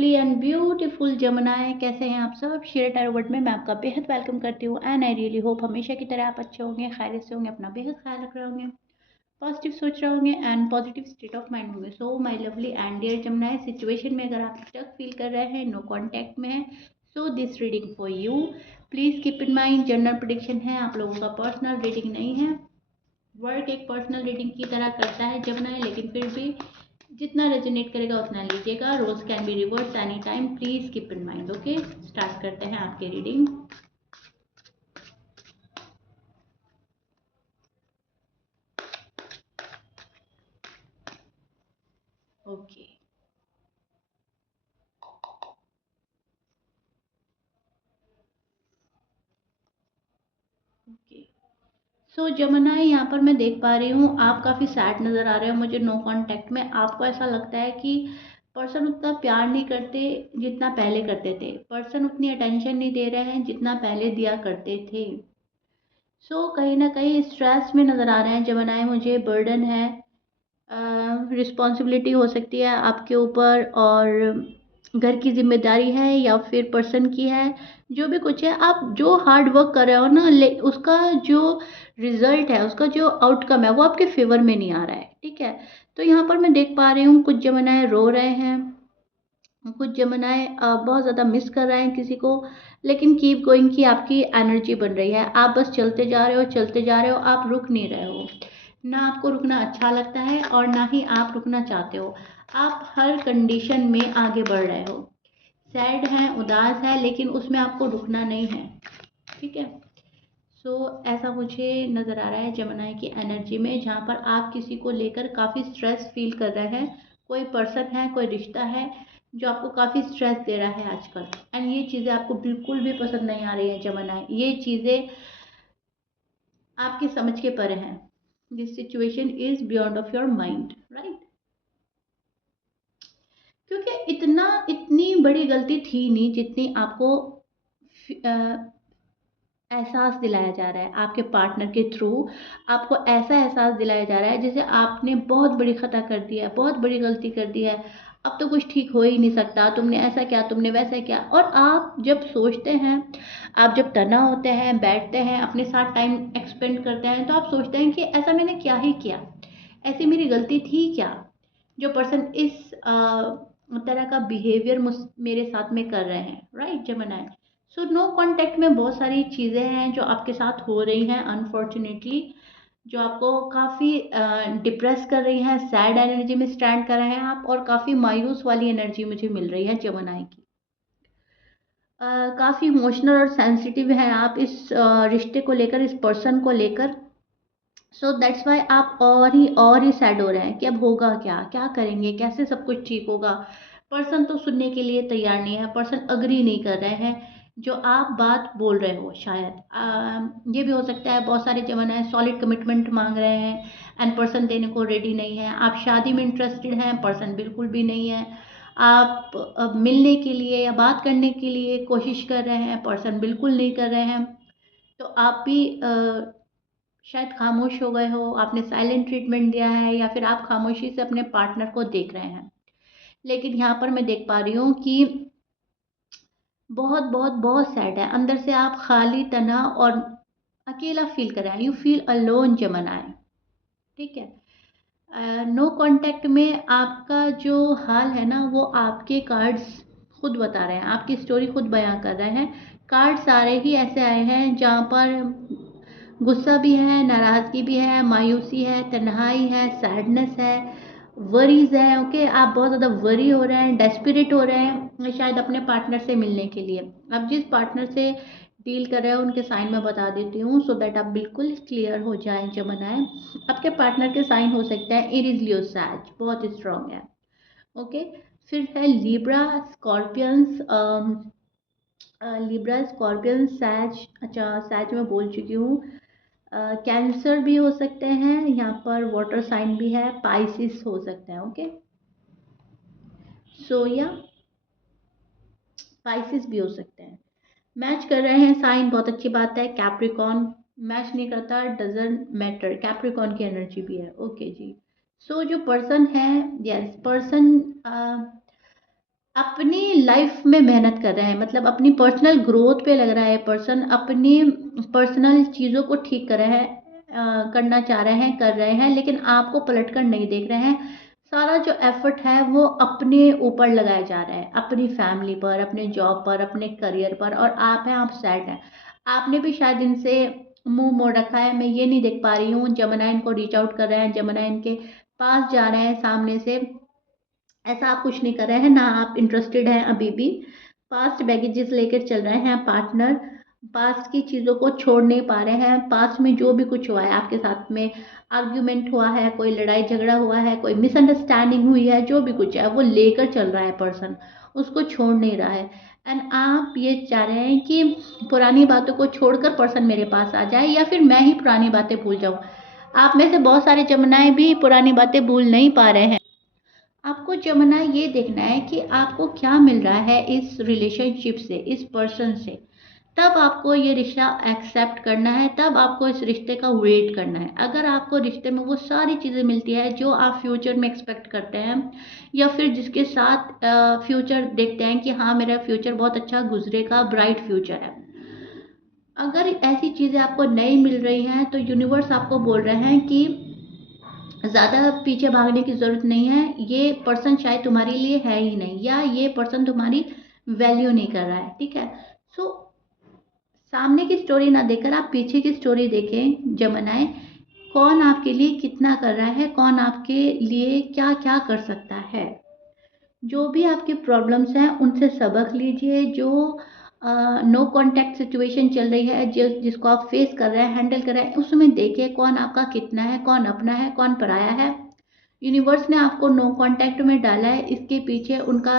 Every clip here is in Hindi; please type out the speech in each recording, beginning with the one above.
लवली एंड ब्यूटीफुल जमुनाएं, कैसे हैं आप सब। शेयर टैरो वर्ल्ड में मैं आपका बेहद वेलकम करती हूँ एंड आई रियली होप हमेशा की तरह आप अच्छे होंगे, खैरियत से होंगे, अपना बेहद ख्याल रख रहे होंगे, पॉजिटिव सोच रहे होंगे and positive state of mind होंगे। So my lovely and dear जमुनाएं, सिचुएशन में अगर आप स्टक फील कर रहे हैं, नो कॉन्टैक्ट में है, so this reading for you. Please keep in mind general prediction है, आप लोगों का पर्सनल रीडिंग नहीं है। वर्क एक पर्सनल रीडिंग की तरह करता है जमुनाएं, लेकिन फिर भी जितना रेजोनेट करेगा उतना लीजिएगा। Rose can be reverse any time, please keep in mind. Okay, start करते हैं आपके रीडिंग। ओके ओके सो जमुनाएं, यहाँ पर मैं देख पा रही हूँ आप काफ़ी सैड नज़र आ रहे हो मुझे। नो कांटेक्ट में आपको ऐसा लगता है कि पर्सन उतना प्यार नहीं करते जितना पहले करते थे, पर्सन उतनी अटेंशन नहीं दे रहे हैं जितना पहले दिया करते थे। सो कहीं ना कहीं स्ट्रेस में नज़र आ रहे हैं जमुनाएं मुझे, बर्डन है, रिस्पॉन्सिबिलिटी हो सकती है आपके ऊपर, और घर की जिम्मेदारी है या फिर पर्सन की है। जो भी कुछ है, आप जो हार्ड वर्क कर रहे हो ना, उसका जो रिजल्ट है, उसका जो आउटकम है, वो आपके फेवर में नहीं आ रहा है। ठीक है, तो यहाँ पर मैं देख पा रही हूँ कुछ जमुनाएं रो रहे हैं, कुछ जमुनाएं बहुत ज़्यादा मिस कर रहे हैं किसी को, लेकिन कीप गोइंग की आपकी एनर्जी बन रही है। आप बस चलते जा रहे हो, चलते जा रहे हो, आप रुक नहीं रहे हो। ना आपको रुकना अच्छा लगता है और ना ही आप रुकना चाहते हो। आप हर कंडीशन में आगे बढ़ रहे हो। सैड है, उदास है, लेकिन उसमें आपको रुकना नहीं है। ठीक है, सो ऐसा मुझे नज़र आ रहा है जमुनाई की एनर्जी में, जहाँ पर आप किसी को लेकर काफ़ी स्ट्रेस फील कर रहे हैं। कोई पर्सन है, कोई रिश्ता है जो आपको काफ़ी स्ट्रेस दे रहा है आजकल, एंड ये चीज़ें आपको बिल्कुल भी पसंद नहीं आ रही है जमुनाई। ये चीज़ें आपकी समझ के परे हैं। This situation is beyond of your mind, right. क्योंकि इतनी बड़ी गलती थी नहीं जितनी आपको एहसास दिलाया जा रहा है आपके पार्टनर के थ्रू। आपको ऐसा एहसास दिलाया जा रहा है जैसे आपने बहुत बड़ी खता कर दी है, बहुत बड़ी गलती कर दी है, अब तो कुछ ठीक हो ही नहीं सकता, तुमने ऐसा क्या, तुमने वैसा क्या। और आप जब सोचते हैं, आप जब तना होते हैं, बैठते हैं, अपने साथ टाइम एक्सपेंड करते हैं, तो आप सोचते हैं कि ऐसा मैंने क्या ही किया, ऐसी मेरी गलती थी क्या, जो पर्सन इस तरह का बिहेवियर मेरे साथ में कर रहे हैं, right Jamuna. So no contact में बहुत सारी चीज़ें हैं जो आपके साथ हो रही हैं अनफॉर्चुनेटली, जो आपको काफ़ी डिप्रेस कर रही हैं, सैड एनर्जी में स्टैंड कर रहे हैं आप, और काफ़ी मायूस वाली एनर्जी मुझे मिल रही है जमुनाई की। काफ़ी इमोशनल और सेंसिटिव हैं आप इस रिश्ते को लेकर, इस पर्सन को लेकर। सो दैट्स वाई आप और ही सैड हो रहे हैं कि अब होगा क्या, क्या करेंगे, कैसे सब कुछ ठीक होगा। पर्सन तो सुनने के लिए तैयार नहीं है, पर्सन अग्री नहीं कर रहे हैं जो आप बात बोल रहे हो। शायद ये भी हो सकता है, बहुत सारे जवान हैं सॉलिड कमिटमेंट मांग रहे हैं एंड पर्सन देने को रेडी नहीं है। आप शादी में इंटरेस्टेड हैं, पर्सन बिल्कुल भी नहीं है। आप मिलने के लिए या बात करने के लिए कोशिश कर रहे हैं, पर्सन बिल्कुल नहीं कर रहे हैं। तो आप भी शायद खामोश हो गए हो, आपने साइलेंट ट्रीटमेंट दिया है, या फिर आप खामोशी से अपने पार्टनर को देख रहे हैं। लेकिन यहाँ पर मैं देख पा रही हूँ कि बहुत बहुत बहुत सैड है अंदर से, आप खाली तना और अकेला फील कर रहे हैं। यू फील अलोन जमना है। ठीक है, नो कांटेक्ट में आपका जो हाल है ना, वो आपके कार्ड्स खुद बता रहे हैं, आपकी स्टोरी खुद बयां कर रहे हैं। कार्ड सारे ही ऐसे आए हैं जहाँ पर गुस्सा भी है, नाराज़गी भी है, मायूसी है, तन्हाई है, सैडनेस है, वरीज है। ओके, आप बहुत ज़्यादा वरी हो रहे हैं, डेस्परेट हो रहे हैं शायद अपने पार्टनर से मिलने के लिए। आप जिस पार्टनर से डील कर रहे हो उनके साइन मैं बता देती हूँ, सो दैट आप बिल्कुल क्लियर हो जाएं जमनाएं। आपके पार्टनर के साइन हो सकते हैं एरीज, लियो, सैज, बहुत स्ट्रांग है। ओके, फिर है लिब्रा, स्कॉर्पियंस, लिब्रा, स्कॉर्पियन, सैज, अच्छा सैज मैं बोल चुकी हूँ। कैंसर भी हो सकते हैं, यहाँ पर वाटर साइन भी है, पाइसिस हो सकते हैं। ओके, सो या पाइसिस भी हो सकते हैं। मैच कर रहे हैं साइन, बहुत अच्छी बात है। कैप्रिकॉन मैच नहीं करता, डजंट मैटर, कैप्रिकॉन की एनर्जी भी है। ओके जी, सो जो पर्सन है, यस पर्सन अपनी लाइफ में मेहनत कर रहे हैं, मतलब अपनी पर्सनल ग्रोथ पे लग रहा है पर्सन, अपनी पर्सनल चीज़ों को ठीक कर रहे हैं, करना चाह रहे हैं, कर रहे हैं, लेकिन आपको पलट कर नहीं देख रहे हैं। सारा जो एफर्ट है वो अपने ऊपर लगाया जा रहा है, अपनी फैमिली पर, अपने जॉब पर, अपने करियर पर, और आप हैं, आप सैड हैं। आपने भी शायद इनसे मुंह मोड़ रखा है, मैं ये नहीं देख पा रही हूँ। जमुना इनको रीच आउट कर रहे हैं, जमुना इनके पास जा रहे हैं सामने से, ऐसा आप कुछ नहीं कर रहे हैं ना, आप इंटरेस्टेड हैं अभी भी। पास्ट बैगेजेस लेकर चल रहे हैं पार्टनर, पास्ट की चीज़ों को छोड़ नहीं पा रहे हैं। पास्ट में जो भी कुछ हुआ है आपके साथ में, आर्ग्यूमेंट हुआ है, कोई लड़ाई झगड़ा हुआ है, कोई मिसअंडरस्टैंडिंग हुई है, जो भी कुछ है वो लेकर चल रहा है पर्सन, उसको छोड़ नहीं रहा है। एंड आप ये चाह रहे हैं कि पुरानी बातों को छोड़कर पर्सन मेरे पास आ जाए, या फिर मैं ही पुरानी बातें भूल जाऊं। आप में से बहुत सारे जमुनाएं भी पुरानी बातें भूल नहीं पा रहे हैं। आपको जमना ये देखना है कि आपको क्या मिल रहा है इस रिलेशनशिप से, इस पर्सन से। तब आपको ये रिश्ता एक्सेप्ट करना है, तब आपको इस रिश्ते का वेट करना है। अगर आपको रिश्ते में वो सारी चीज़ें मिलती है जो आप फ्यूचर में एक्सपेक्ट करते हैं, या फिर जिसके साथ फ्यूचर देखते हैं कि हाँ मेरा फ्यूचर बहुत अच्छा गुजरेगा, ब्राइट फ्यूचर है, अगर ऐसी चीज़ें आपको नहीं मिल रही हैं तो यूनिवर्स आपको बोल रहे हैं कि ज़्यादा पीछे भागने की ज़रूरत नहीं है, ये पर्सन शायद तुम्हारे लिए है ही नहीं, या ये पर्सन तुम्हारी वैल्यू नहीं कर रहा है, ठीक है। सो सामने की स्टोरी ना देखकर आप पीछे की स्टोरी देखें जमनाए, कौन आपके लिए कितना कर रहा है, कौन आपके लिए क्या क्या कर सकता है। जो भी आपकी प्रॉब्लम्स हैं उनसे सबक लीजिए। जो नो कांटेक्ट सिचुएशन चल रही है, जिसको आप फेस कर रहे हैं, हैंडल कर रहे हैं, उसमें देखिए कौन आपका कितना है, कौन अपना है, कौन पराया है। यूनिवर्स ने आपको नो कांटेक्ट में डाला है, इसके पीछे उनका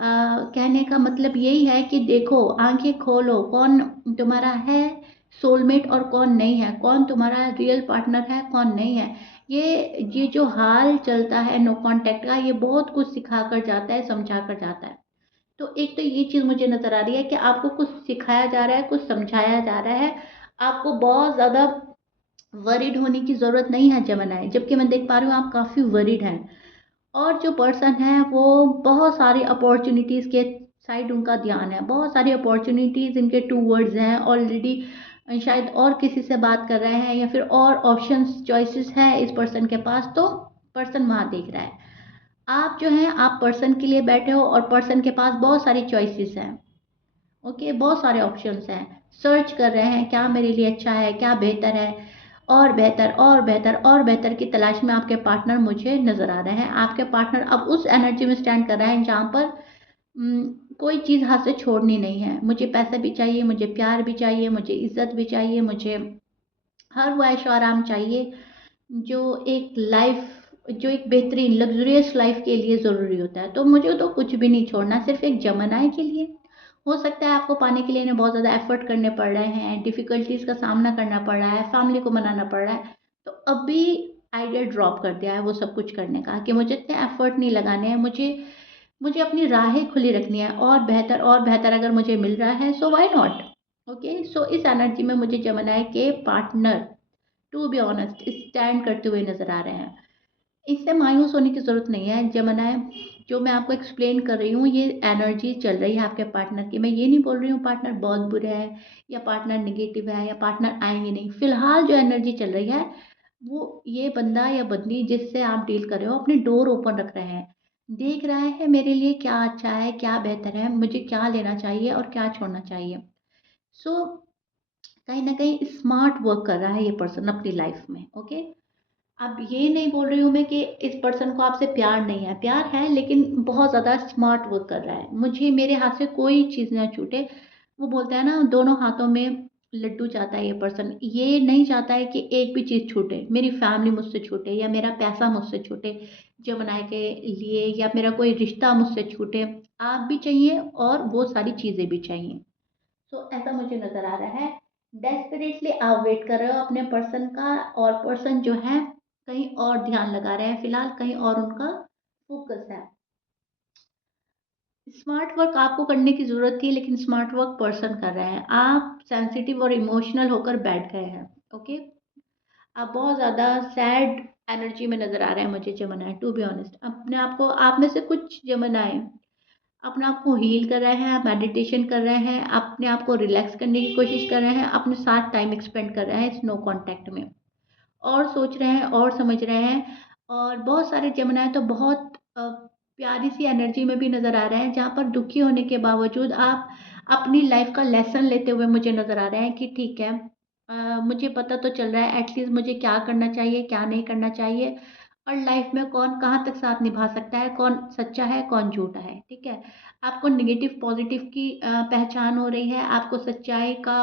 कहने का मतलब यही है कि देखो, आंखें खोलो, कौन तुम्हारा है सोलमेट और कौन नहीं है, कौन तुम्हारा रियल पार्टनर है, कौन नहीं है। ये जो हाल चलता है नो कांटेक्ट का, ये बहुत कुछ सिखा कर जाता है, समझा कर जाता है। तो एक तो ये चीज़ मुझे नज़र आ रही है कि आपको कुछ सिखाया जा रहा है, कुछ समझाया जा रहा है। आपको बहुत ज़्यादा वरीड होने की ज़रूरत नहीं है जमनाए, जबकि मैं देख पा रही हूँ आप काफ़ी वरीड हैं। और जो पर्सन है वो बहुत सारी अपॉर्चुनिटीज़ के साइड उनका ध्यान है, बहुत सारी अपॉर्चुनिटीज़ इनके टू वर्ड्स हैं ऑलरेडी। शायद और किसी से बात कर रहे हैं, या फिर और ऑप्शंस चॉइसेस है इस पर्सन के पास, तो पर्सन वहाँ देख रहा है। आप जो हैं, आप पर्सन के लिए बैठे हो और पर्सन के पास बहुत सारी चॉइसेस हैं, ओके, बहुत सारे ऑप्शंस हैं। सर्च कर रहे हैं क्या मेरे लिए अच्छा है, क्या बेहतर है, और बेहतर और बेहतर और बेहतर की तलाश में आपके पार्टनर मुझे नज़र आ रहे हैं। आपके पार्टनर अब उस एनर्जी में स्टैंड कर रहे हैं जहाँ पर कोई चीज़ हाथ से छोड़नी नहीं है। मुझे पैसा भी चाहिए, मुझे प्यार भी चाहिए, मुझे इज्जत भी चाहिए, मुझे हर वो ऐशो आराम चाहिए जो एक लाइफ, जो एक बेहतरीन लग्जरियस लाइफ के लिए ज़रूरी होता है। तो मुझे तो कुछ भी नहीं छोड़ना, सिर्फ एक जमाना के लिए। हो सकता है आपको पाने के लिए इन्हें बहुत ज़्यादा एफर्ट करने पड़ रहे हैं, डिफ़िकल्टीज़ का सामना करना पड़ रहा है, फैमिली को मनाना पड़ रहा है। तो अभी आइडिया ड्रॉप कर दिया है वो सब कुछ करने का, कि मुझे इतने एफर्ट नहीं लगाने हैं, मुझे मुझे अपनी राहें खुली रखनी है, और बेहतर अगर मुझे मिल रहा है so why not. Okay, so इस एनर्जी में मुझे जमनाए के partner to be honest stand करते हुए नज़र आ रहे हैं। इससे मायूस होने की ज़रूरत नहीं है जमनाए। जो मैं आपको एक्सप्लेन कर रही हूँ, ये एनर्जी चल रही है आपके पार्टनर की। मैं ये नहीं बोल रही हूँ पार्टनर बहुत बुरे हैं, या पार्टनर नेगेटिव है, या पार्टनर आएंगे नहीं। फिलहाल जो एनर्जी चल रही है वो ये बंदा या बंदी जिससे आप डील कर रहे हो अपनी डोर ओपन रख रहे हैं, देख रहे हैं मेरे लिए क्या अच्छा है, क्या बेहतर है, मुझे क्या लेना चाहिए और क्या छोड़ना चाहिए। सो कहीं ना कहीं स्मार्ट वर्क कर रहा है ये पर्सन अपनी लाइफ में, ओके। अब ये नहीं बोल रही हूँ मैं कि इस पर्सन को आपसे प्यार नहीं है, प्यार है, लेकिन बहुत ज़्यादा स्मार्ट वर्क कर रहा है। मुझे मेरे हाथ से कोई चीज़ ना छूटे, वो बोलता है ना दोनों हाथों में लड्डू चाहता है ये पर्सन। ये नहीं चाहता है कि एक भी चीज़ छूटे, मेरी फैमिली मुझसे छूटे, या मेरा पैसा मुझसे छूटे जमुना के लिए, या मेरा कोई रिश्ता मुझसे छूटे। आप भी चाहिए और वो सारी चीज़ें भी चाहिए। सो ऐसा मुझे नज़र आ रहा है। डेस्परेटली आप वेट कर रहे हो अपने पर्सन का, और पर्सन जो है कहीं और ध्यान लगा रहे हैं, फिलहाल कहीं और उनका फोकस है। स्मार्ट वर्क आपको करने की ज़रूरत थी, लेकिन स्मार्ट वर्क पर्सन कर रहे हैं। आप सेंसिटिव और इमोशनल होकर बैठ गए हैं, ओके। आप बहुत ज़्यादा सैड एनर्जी में नज़र आ रहे हैं मुझे जमनाए, टू बी ऑनेस्ट। अपने आप को, आप में से कुछ जमनाए अपने आप को हील कर रहे हैं, मेडिटेशन कर रहे हैं, अपने आप को रिलैक्स करने की कोशिश कर रहे हैं, अपने साथ टाइम स्पेंड कर रहे हैं इस नो कॉन्टैक्ट में, और सोच रहे हैं और समझ रहे हैं। और बहुत सारे जमुनाएँ तो बहुत प्यारी सी एनर्जी में भी नज़र आ रहे हैं, जहाँ पर दुखी होने के बावजूद आप अपनी लाइफ़ का लेसन लेते हुए मुझे नज़र आ रहे हैं कि ठीक है, मुझे पता तो चल रहा है एटलीस्ट मुझे क्या करना चाहिए, क्या नहीं करना चाहिए, और लाइफ़ में कौन कहाँ तक साथ निभा सकता है, कौन सच्चा है, कौन झूठा है, ठीक है? आपको नेगेटिव पॉज़िटिव की पहचान हो रही है, आपको सच्चाई का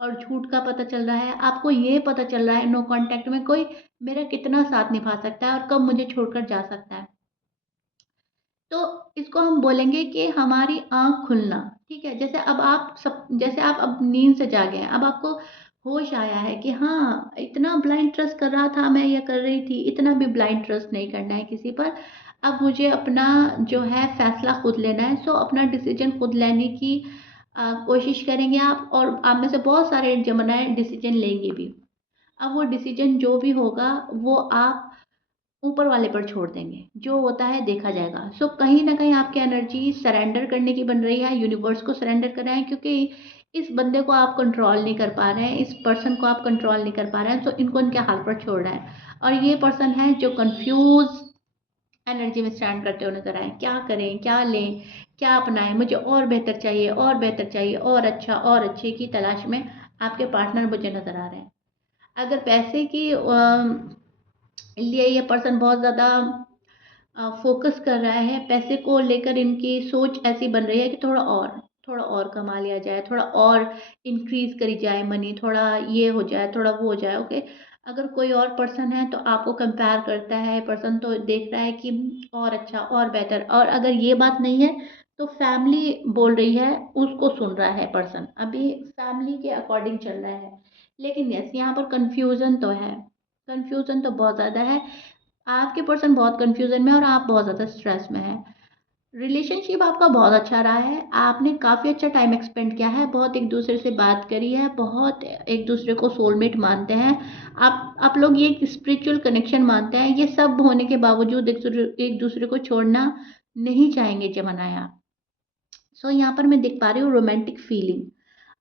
और झूठ का पता चल रहा है, आपको ये पता चल रहा है नो कॉन्टैक्ट में कोई मेरा कितना साथ निभा सकता है और कब मुझे छोड़कर जा सकता है। तो इसको हम बोलेंगे कि हमारी आँख खुलना, ठीक है? जैसे आप अब नींद से जागे हैं, अब आपको होश आया है कि हाँ, इतना ब्लाइंड ट्रस्ट कर रहा था मैं या कर रही थी, इतना भी ब्लाइंड ट्रस्ट नहीं करना है किसी पर। अब मुझे अपना जो है फैसला खुद लेना है, सो अपना डिसीज़न खुद लेने की कोशिश करेंगे आप, और आप में से बहुत सारे जमानाएँ डिसीज़न लेंगे भी। अब वो डिसीज़न जो भी होगा, वो आप ऊपर वाले पर छोड़ देंगे, जो होता है देखा जाएगा। सो कहीं न कहीं आपकी एनर्जी सरेंडर करने की बन रही है, यूनिवर्स को सरेंडर कर रहे हैं, क्योंकि इस बंदे को आप कंट्रोल नहीं कर पा रहे हैं, इस पर्सन को आप कंट्रोल नहीं कर पा रहे हैं, तो इनको इनके हाल पर छोड़ रहे हैं। और ये पर्सन है जो कन्फ्यूज़ एनर्जी में स्टैंड करते हुए नज़र आए। क्या करें, क्या लें, क्या अपनाएँ? मुझे और बेहतर चाहिए, और बेहतर चाहिए, और अच्छा और अच्छे की तलाश में आपके पार्टनर मुझे नज़र आ रहे हैं। अगर पैसे की लिए ये पर्सन बहुत ज़्यादा फ़ोकस कर रहा है, पैसे को लेकर इनकी सोच ऐसी बन रही है कि थोड़ा और कमा लिया जाए, थोड़ा और इंक्रीज़ करी जाए मनी, थोड़ा ये हो जाए, थोड़ा वो हो जाए, ओके। अगर कोई और पर्सन है तो आपको कंपेयर करता है पर्सन, तो देख रहा है कि और अच्छा और बेहतर, और अगर ये बात नहीं है तो फैमिली बोल रही है, उसको सुन रहा है पर्सन, अभी फैमिली के अकॉर्डिंग चल रहा है। लेकिन यस, यहाँ पर कन्फ्यूज़न तो है, कन्फ्यूज़न तो बहुत ज़्यादा है। आपके पर्सन बहुत कन्फ्यूज़न में है और आप बहुत ज़्यादा स्ट्रेस में हैं। रिलेशनशिप आपका बहुत अच्छा रहा है, आपने काफ़ी अच्छा टाइम स्पेंड किया है, बहुत एक-दूसरे से बात करी है, बहुत एक-दूसरे को सोलमेट मानते हैं। आप लोग ये एक स्पिरिचुअल कनेक्शन मानते हैं, ये सब होने के बावजूद एक-दूसरे को छोड़ना नहीं चाहेंगे जमाना आप। सो यहाँ पर मैं देख पा रही हूँ रोमांटिक फीलिंग।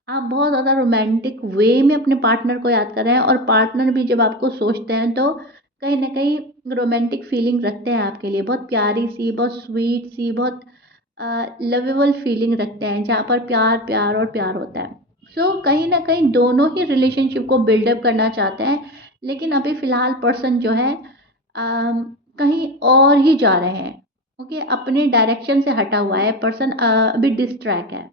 आप बहुत ज़्यादा रोमांटिक वे में अपने पार्टनर को याद कर रहे हैं, और पार्टनर भी जब आपको सोचते हैं तो कहीं न कहीं रोमांटिक फीलिंग रखते हैं आपके लिए, बहुत प्यारी-सी, बहुत स्वीट-सी, बहुत लवेबल फीलिंग रखते हैं, जहाँ पर प्यार, प्यार और प्यार होता है। सो कहीं न कहीं दोनों ही रिलेशनशिप को बिल्ड अप करना चाहते हैं, लेकिन अभी फ़िलहाल पर्सन जो है कहीं और ही जा रहे हैं, ओके? अपने डायरेक्शन से हटा हुआ है पर्सन, अभी डिस्ट्रैक्ट है।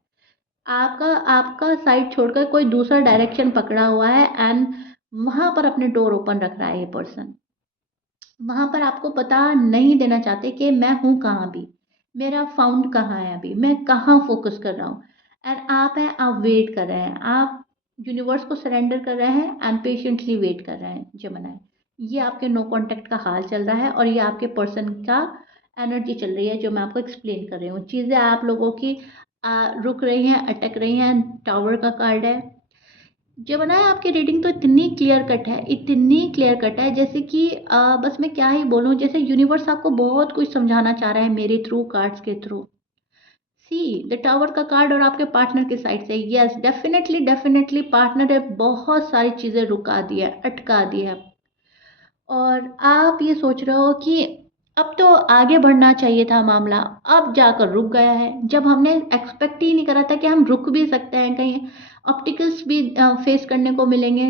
आपका आपका साइड छोड़कर कोई दूसरा डायरेक्शन पकड़ा हुआ है, एंड वहाँ पर अपने डोर ओपन रख रहा है ये पर्सन। वहाँ पर आपको पता नहीं देना चाहते कि मैं हूँ कहाँ अभी, मेरा फाउंड कहाँ है अभी, मैं कहाँ फ़ोकस कर रहा हूँ। एंड आप हैं, आप वेट कर रहे हैं, आप यूनिवर्स को सरेंडर कर रहे हैं एंड पेशेंटली वेट कर रहे हैं जमनाई। ये आपके नो कॉन्टैक्ट का हाल चल रहा है, और ये आपके पर्सन का एनर्जी चल रही है, जो मैं आपको एक्सप्लेन कर रही हूँ। चीज़ें आप लोगों की रुक रही हैं, अटक रही हैं, टावर का कार्ड है। जो बनाया आपकी रीडिंग तो इतनी क्लियर कट है, इतनी क्लियर कट है, जैसे कि बस मैं क्या ही बोलूँ, जैसे यूनिवर्स आपको बहुत कुछ समझाना चाह रहा है मेरे थ्रू, कार्ड्स के थ्रू। सी द टावर का कार्ड और आपके पार्टनर की साइड से, यस डेफिनेटली डेफिनेटली पार्टनर ने बहुत सारी चीज़ें रुका दी है, अटका दी है, और आप ये सोच रहे हो कि अब तो आगे बढ़ना चाहिए था मामला, अब जाकर रुक गया है। जब हमने एक्सपेक्ट ही नहीं करा था कि हम रुक भी सकते हैं, कहीं ऑब्स्टिकल्स भी फेस करने को मिलेंगे।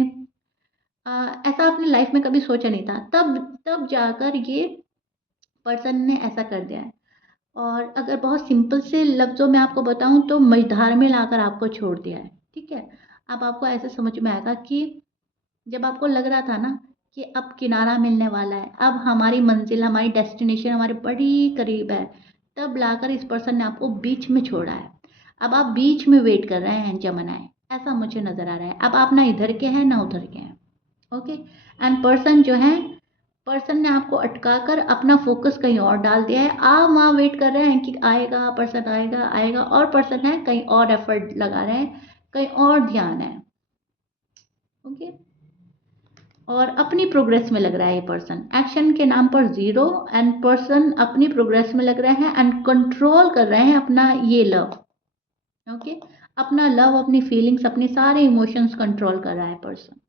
अ, ऐसा अपनी लाइफ में कभी सोचा नहीं था। तब तब जाकर ये पर्सन ने ऐसा कर दिया है। और अगर बहुत सिंपल से लफ्ज़ों में आपको बताऊँ तो मझधार में लाकर आपको छोड़ दिया है, ठीक है? अब आपको ऐसे समझ में आएगा कि जब आपको लग रहा था ना कि अब किनारा मिलने वाला है, अब हमारी मंज़िल, हमारी डेस्टिनेशन हमारे बड़ी करीब है, तब लाकर इस पर्सन ने आपको बीच में छोड़ा है। अब आप बीच में वेट कर रहे हैं जमानाएँ, ऐसा मुझे नज़र आ रहा है। अब आप ना इधर के हैं, ना उधर के हैं, ओके? एंड पर्सन जो है, पर्सन ने आपको अटका कर अपना फ़ोकस कहीं और डाल दिया है। आप वहाँ वेट कर रहे हैं कि आएगा, पर्सन आएगा, आएगा, और पर्सन है कहीं और एफ़र्ट लगा रहे हैं, कहीं और ध्यान है, ओके? और अपनी प्रोग्रेस में लग रहा है ये पर्सन, एक्शन के नाम पर 0 एंड पर्सन अपनी प्रोग्रेस में लग रहे हैं एंड कंट्रोल कर रहे हैं अपना ये लव। ओके, अपना लव, अपनी फीलिंग्स, अपने सारे इमोशंस कंट्रोल कर रहा है पर्सन।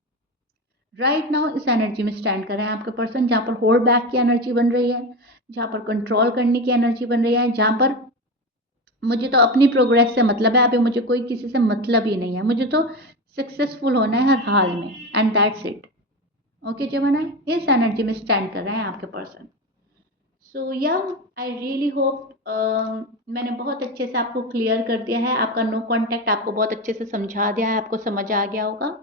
राइट नाउ इस एनर्जी में स्टैंड कर रहे हैं आपके पर्सन, जहाँ पर होल्ड बैक की एनर्जी बन रही है, जहाँ पर कंट्रोल करने की एनर्जी बन रही है, जहाँ पर मुझे तो अपनी प्रोग्रेस से मतलब है, अभी मुझे कोई किसी से मतलब ही नहीं है, मुझे तो सक्सेसफुल होना है हर हाल में एंड दैट्स इट। ओके जमाना, इस एनर्जी में स्टैंड कर रहे हैं आपके पर्सन। सो या आई रियली होप मैंने बहुत अच्छे से आपको क्लियर कर दिया है, आपका नो कॉन्टैक्ट आपको बहुत अच्छे से समझा दिया है, आपको समझ आ गया होगा।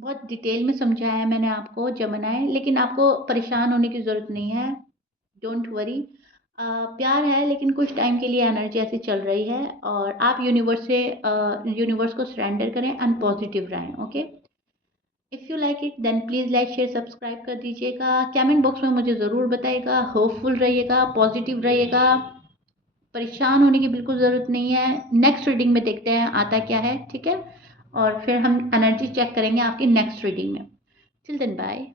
बहुत डिटेल में समझाया है मैंने आपको जमनाए, लेकिन आपको परेशान होने की ज़रूरत नहीं है, डोंट वरी। प्यार है, लेकिन कुछ टाइम के लिए एनर्जी ऐसी चल रही है और आप यूनिवर्स को सरेंडर करें एंड पॉजिटिव रहें। Okay, if you like it then please like share subscribe कर दीजिएगा, कमेंट बॉक्स में मुझे ज़रूर बताइएगा, होपफुल रहिएगा, पॉजिटिव रहिएगा, परेशान होने की बिल्कुल ज़रूरत नहीं है। नेक्स्ट रीडिंग में देखते हैं आता क्या है, ठीक है, और फिर हम एनर्जी चेक करेंगे आपकी नेक्स्ट रीडिंग में। Till then bye.